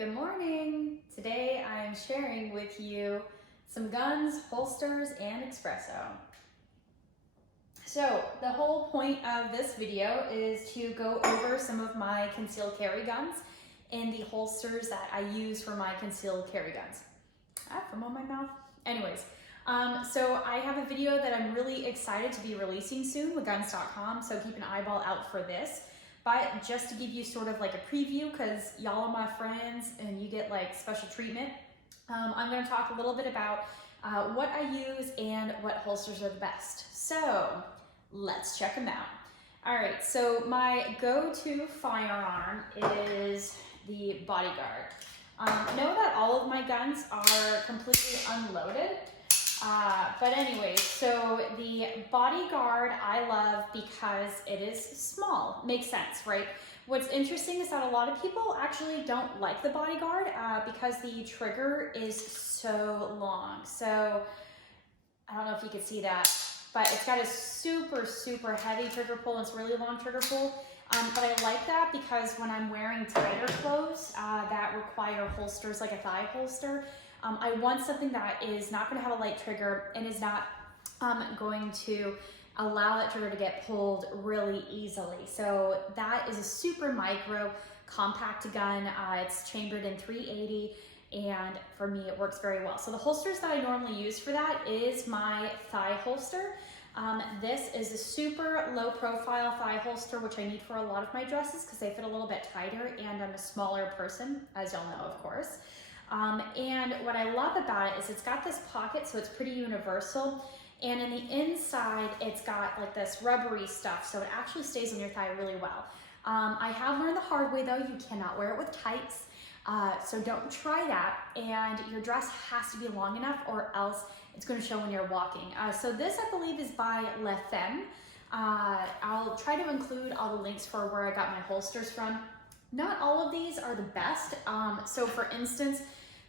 Good morning! Today I'm sharing with you some guns, holsters, and espresso. So the whole point of this video is to go over some of my concealed carry guns and the holsters that I use for my concealed carry guns. From on my mouth. Anyways, so I have a video that I'm really excited to be releasing soon with guns.com, so keep an eyeball out for this. But just to give you sort of like a preview, because y'all are my friends and you get like special treatment, I'm going to talk a little bit about what I use and what holsters are the best. So let's check them out. All right, so my go-to firearm is the Bodyguard. Know that all of my guns are completely unloaded. But anyway, so the Bodyguard I love because it is small. Makes sense, right? What's interesting is that a lot of people actually don't like the Bodyguard because the trigger is so long. So I don't know if you can see that, but it's got a super, super heavy trigger pull. And it's really long trigger pull. But I like that because when I'm wearing tighter clothes that require holsters like a thigh holster, I want something that is not going to have a light trigger and is not going to allow that trigger to get pulled really easily. So that is a super micro compact gun. It's chambered in 380 and for me it works very well. So the holsters that I normally use for that is my thigh holster. This is a super low profile thigh holster, which I need for a lot of my dresses because they fit a little bit tighter and I'm a smaller person, as y'all know, of course. And what I love about it is it's got this pocket, so it's pretty universal. And in the inside, it's got like this rubbery stuff, so it actually stays on your thigh really well. I have learned the hard way though, you cannot wear it with tights. So don't try that. And your dress has to be long enough or else it's going to show when you're walking. So this I believe is by Le Femme. I'll try to include all the links for where I got my holsters from. Not all of these are the best. So for instance,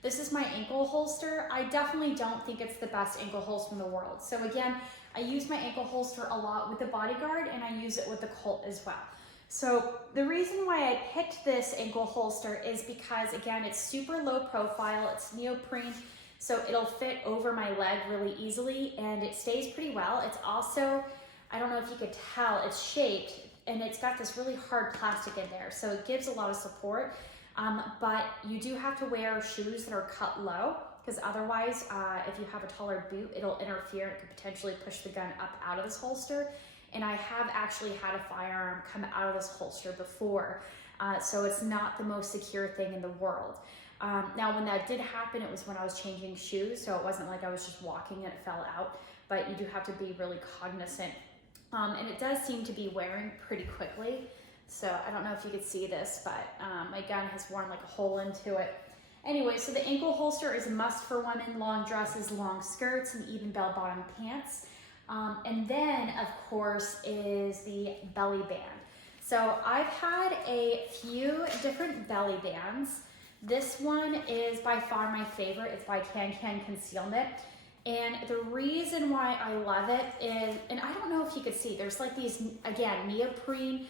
this is my ankle holster. I definitely don't think it's the best ankle holster in the world. So again, I use my ankle holster a lot with the Bodyguard and I use it with the Colt as well. So the reason why I picked this ankle holster is because again, it's super low profile, it's neoprene, so it'll fit over my leg really easily and it stays pretty well. It's also, I don't know if you could tell, it's shaped and it's got this really hard plastic in there, so it gives a lot of support. But you do have to wear shoes that are cut low because otherwise, if you have a taller boot, it'll interfere and it could potentially push the gun up out of this holster. And I have actually had a firearm come out of this holster before, so it's not the most secure thing in the world. Now, when that did happen, it was when I was changing shoes, so it wasn't like I was just walking and it fell out, but you do have to be really cognizant. And it does seem to be wearing pretty quickly. So I don't know if you could see this, but my gun has worn like a hole into it. Anyway, so the ankle holster is a must for women, long dresses, long skirts, and even bell-bottom pants. And then, of course, is the belly band. So I've had a few different belly bands. This one is by far my favorite. It's by Conceal. And the reason why I love it is, and I don't know if you could see, there's like these, again, neoprene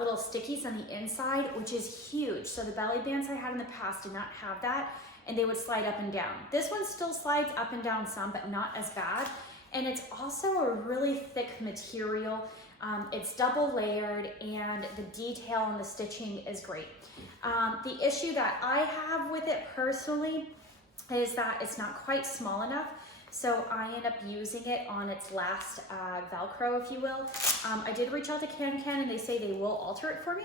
little stickies on the inside, which is huge. So the belly bands I had in the past did not have that, and they would slide up and down. This one still slides up and down some, but not as bad. And it's also a really thick material. It's double layered and the detail on the stitching is great. The issue that I have with it personally is that it's not quite small enough. So I end up using it on its last Velcro, if you will. I did reach out to and they say they will alter it for me.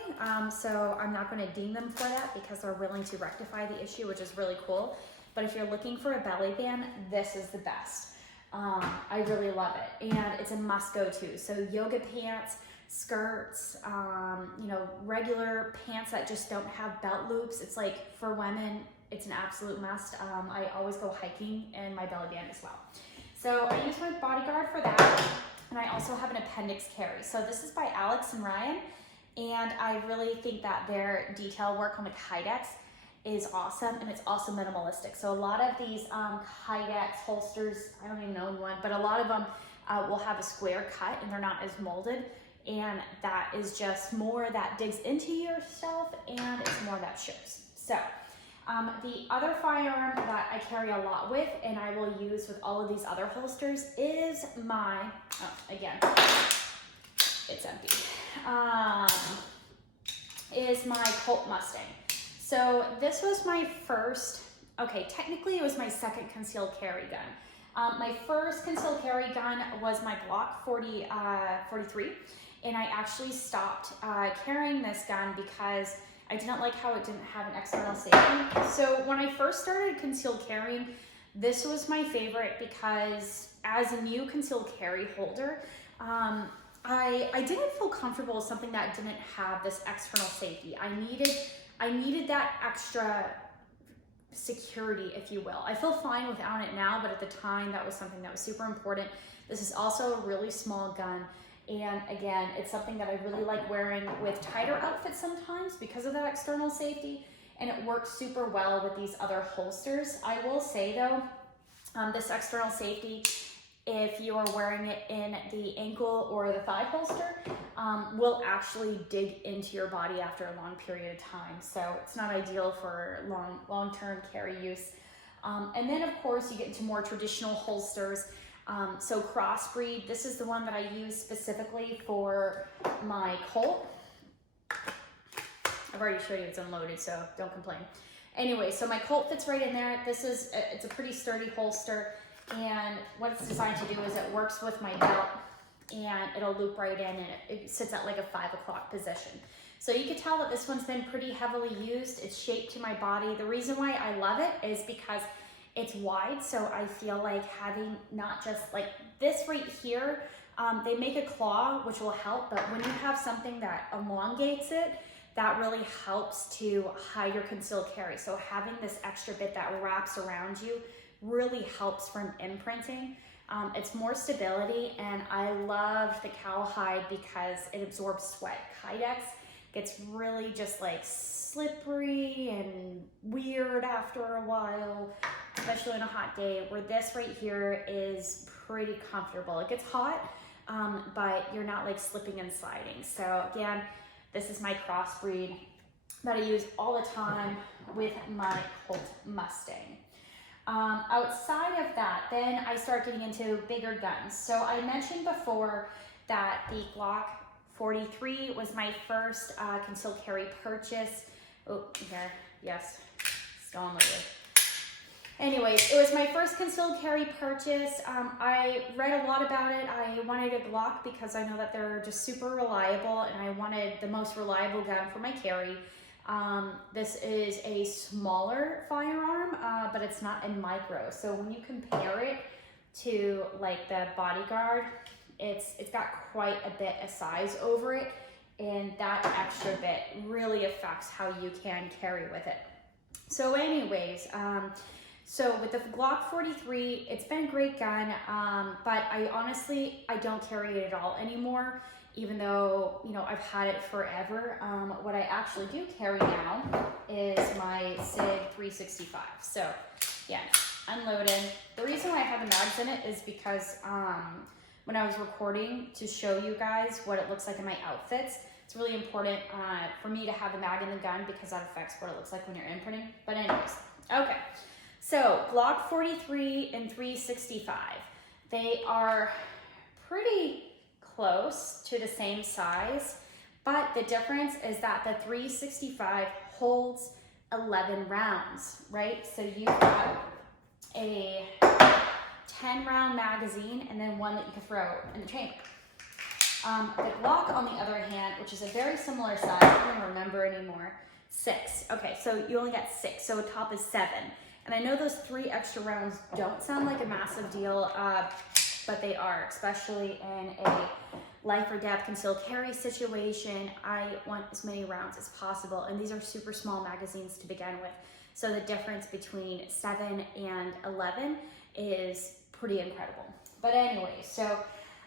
So I'm not going to ding them for that because they're willing to rectify the issue, which is really cool. But if you're looking for a belly band, this is the best. I really love it, and it's a must go to. So yoga pants, skirts, you know, regular pants that just don't have belt loops. It's like for women, it's an absolute must. I always go hiking in my belly band as well. So I use my Bodyguard for that, and I also have an appendix carry. So this is by Alex and Ryan, and I really think that their detail work on the Kydex is awesome, and it's also minimalistic. So a lot of these Kydex holsters, I don't even know one, but a lot of them will have a square cut and they're not as molded. And that is just more that digs into yourself and it's more that shows. So The other firearm that I carry a lot with and I will use with all of these other holsters is my, again, it's empty, is my Colt Mustang. So this was my first, okay, technically it was my second concealed carry gun. My first concealed carry gun was my Glock 43, and I actually stopped carrying this gun because I didn't like how it didn't have an external safety. So when I first started concealed carrying, this was my favorite because as a new concealed carry holder, I didn't feel comfortable with something that didn't have this external safety. I needed that extra security, if you will. I feel fine without it now, but at the time that was something that was super important. This is also a really small gun. And again, it's something that I really like wearing with tighter outfits sometimes because of that external safety, and it works super well with these other holsters. I will say though, this external safety, if you are wearing it in the ankle or the thigh holster, will actually dig into your body after a long period of time. So it's not ideal for long-term carry use. And then of course you get into more traditional holsters. So crossbreed, this is the one that I use specifically for my Colt. I've already showed you it's unloaded, so don't complain. Anyway, so my Colt fits right in there. It's a pretty sturdy holster, and what it's designed to do is it works with my belt, and it'll loop right in, and it sits at like a 5 o'clock position. So you can tell that this one's been pretty heavily used. It's shaped to my body. The reason why I love it is because it's wide, so I feel like having not just like this right here, they make a claw, which will help, but when you have something that elongates it, that really helps to hide your concealed carry. So having this extra bit that wraps around you really helps from imprinting. It's more stability, and I love the cowhide because it absorbs sweat. Kydex gets really just like slippery and weird after a while, especially on a hot day, where this right here is pretty comfortable. It gets hot, but you're not like slipping and sliding. So again, this is my crossbreed that I use all the time with my Colt Mustang. Outside of that, then I start getting into bigger guns. So I mentioned before that the Glock 43 was my first concealed carry purchase. Oh, there, yes, still unloaded. Anyways, it was my first concealed carry purchase. I read a lot about it. I wanted a Glock because I know that they're just super reliable, and I wanted the most reliable gun for my carry. This is a smaller firearm, but it's not in micro. So when you compare it to like the Bodyguard, it's got quite a bit of size over it, and that extra bit really affects how you can carry with it. So anyways, so with the Glock 43, it's been a great gun, but I honestly don't carry it at all anymore, even though, you know, I've had it forever. What I actually do carry now is my SIG 365. So yeah, unloaded. The reason why I have the mags in it is because when I was recording to show you guys what it looks like in my outfits, it's really important for me to have the mag in the gun because that affects what it looks like when you're imprinting. But anyways, okay. So Glock 43 and 365, they are pretty close to the same size, but the difference is that the 365 holds 11 rounds, right? So you've got a 10-round magazine and then one that you can throw in the chamber. The Glock, on the other hand, which is a very similar size, I don't remember anymore, 6. Okay, so you only got 6, so the top is 7. And I know those 3 extra rounds don't sound like a massive deal, but they are, especially in a life or death concealed carry situation. I want as many rounds as possible, and these are super small magazines to begin with. So the difference between 7 and 11 is pretty incredible. But anyway, so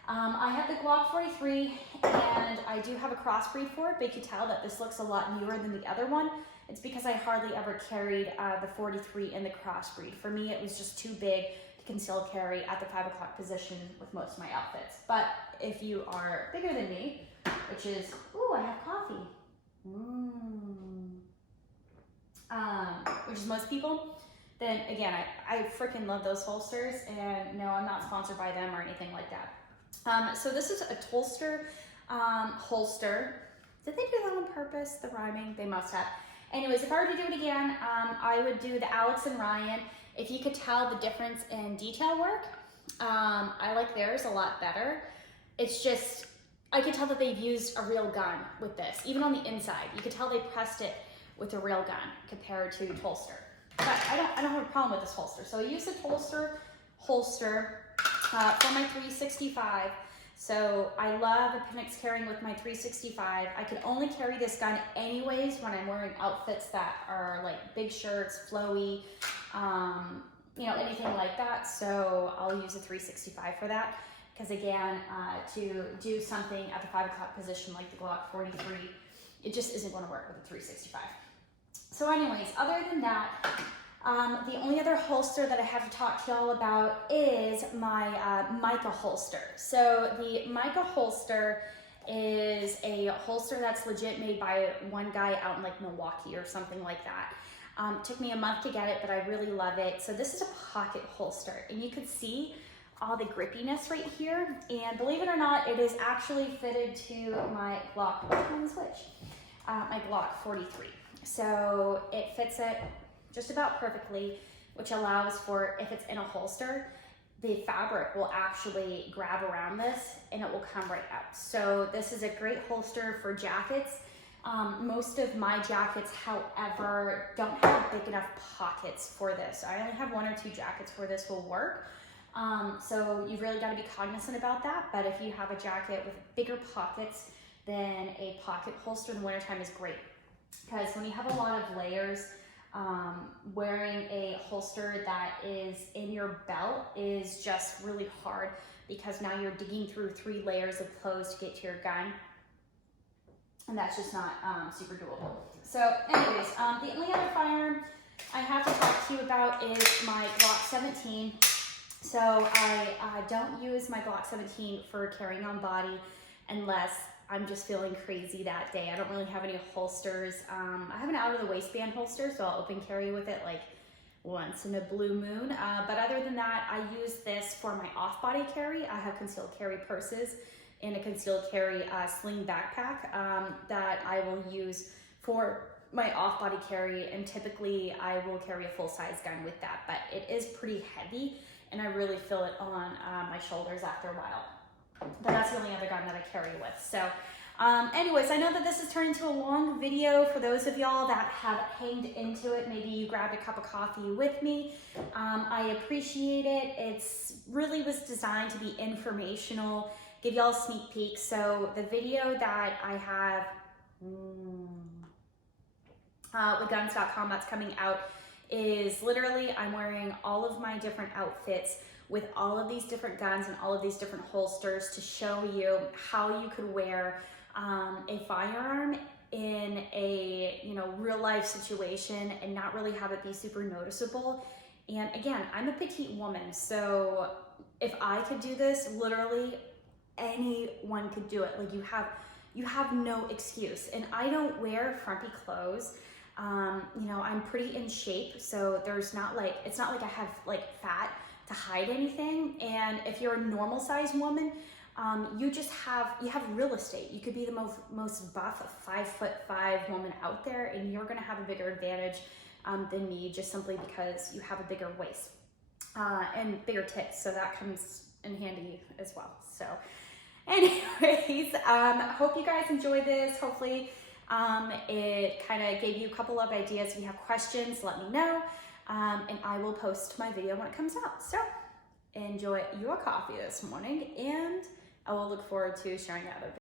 I have the Glock 43, and I do have a crossbreed for it, but you can tell that this looks a lot newer than the other one. It's because I hardly ever carried the 43 in the crossbreed. For me, it was just too big to conceal carry at the 5 o'clock position with most of my outfits. But if you are bigger than me, which is, ooh, I have coffee. which is most people, then again, I freaking love those holsters, and no, I'm not sponsored by them or anything like that. So this is a Tolster holster. Did they do that on purpose, the rhyming? They must have. Anyways, if I were to do it again, I would do the Alex and Ryan. If you could tell the difference in detail work, I like theirs a lot better. It's just, I could tell that they've used a real gun with this. Even on the inside, you could tell they pressed it with a real gun compared to Tolster. But I don't have a problem with this holster. So I use the Tolster holster for my 365. So I love appendix carrying with my 365. I can only carry this gun anyways when I'm wearing outfits that are like big shirts, flowy, you know, anything like that. So I'll use a 365 for that. Because again, to do something at the 5 o'clock position like the Glock 43, it just isn't going to work with a 365. So anyways, other than that, the only other holster that I have to talk to y'all about is my Mica holster. So the Mica holster is a holster that's legit made by one guy out in like Milwaukee or something like that. Took me a month to get it, but I really love it. So this is a pocket holster, and you can see all the grippiness right here. And believe it or not, it is actually fitted to my Glock, my Glock 43. So it fits it just about perfectly, which allows for, if it's in a holster, the fabric will actually grab around this and it will come right out. So this is a great holster for jackets. Most of my jackets, however, don't have big enough pockets for this. I only have 1 or 2 jackets where this will work. So you've really got to be cognizant about that. But if you have a jacket with bigger pockets, then a pocket holster in the wintertime is great. Because when you have a lot of layers, wearing a holster that is in your belt is just really hard, because now you're digging through 3 layers of clothes to get to your gun. And that's just not super doable. So anyways, the only other firearm I have to talk to you about is my Glock 17. So I don't use my Glock 17 for carrying on body unless I'm just feeling crazy that day. I don't really have any holsters. I have an out of the waistband holster, so I'll open carry with it like once in a blue moon. But other than that, I use this for my off-body carry. I have concealed carry purses and a concealed carry sling backpack that I will use for my off-body carry, and typically I will carry a full-size gun with that, but it is pretty heavy and I really feel it on my shoulders after a while. But that's the only other gun that I carry with. So anyways, I know that this has turned into a long video. For those of y'all that have hanged into it, maybe you grabbed a cup of coffee with me. I appreciate it. It's really was designed to be informational, give y'all a sneak peek. So the video that I have with guns.com that's coming out is literally I'm wearing all of my different outfits with all of these different guns and all of these different holsters to show you how you could wear a firearm in a real life situation and not really have it be super noticeable. And again, I'm a petite woman, so if I could do this, literally anyone could do it. Like you have no excuse. And I don't wear frumpy clothes. I'm pretty in shape, so it's not like I have like fat to hide anything. And if you're a normal sized woman, you have real estate. You could be the most buff 5'5" woman out there, and you're gonna have a bigger advantage than me, just simply because you have a bigger waist and bigger tits. So that comes in handy as well. So anyways, hope you guys enjoyed this. Hopefully it kind of gave you a couple of ideas. If you have questions, let me know. And I will post my video when it comes out. So enjoy your coffee this morning, and I will look forward to sharing that other video.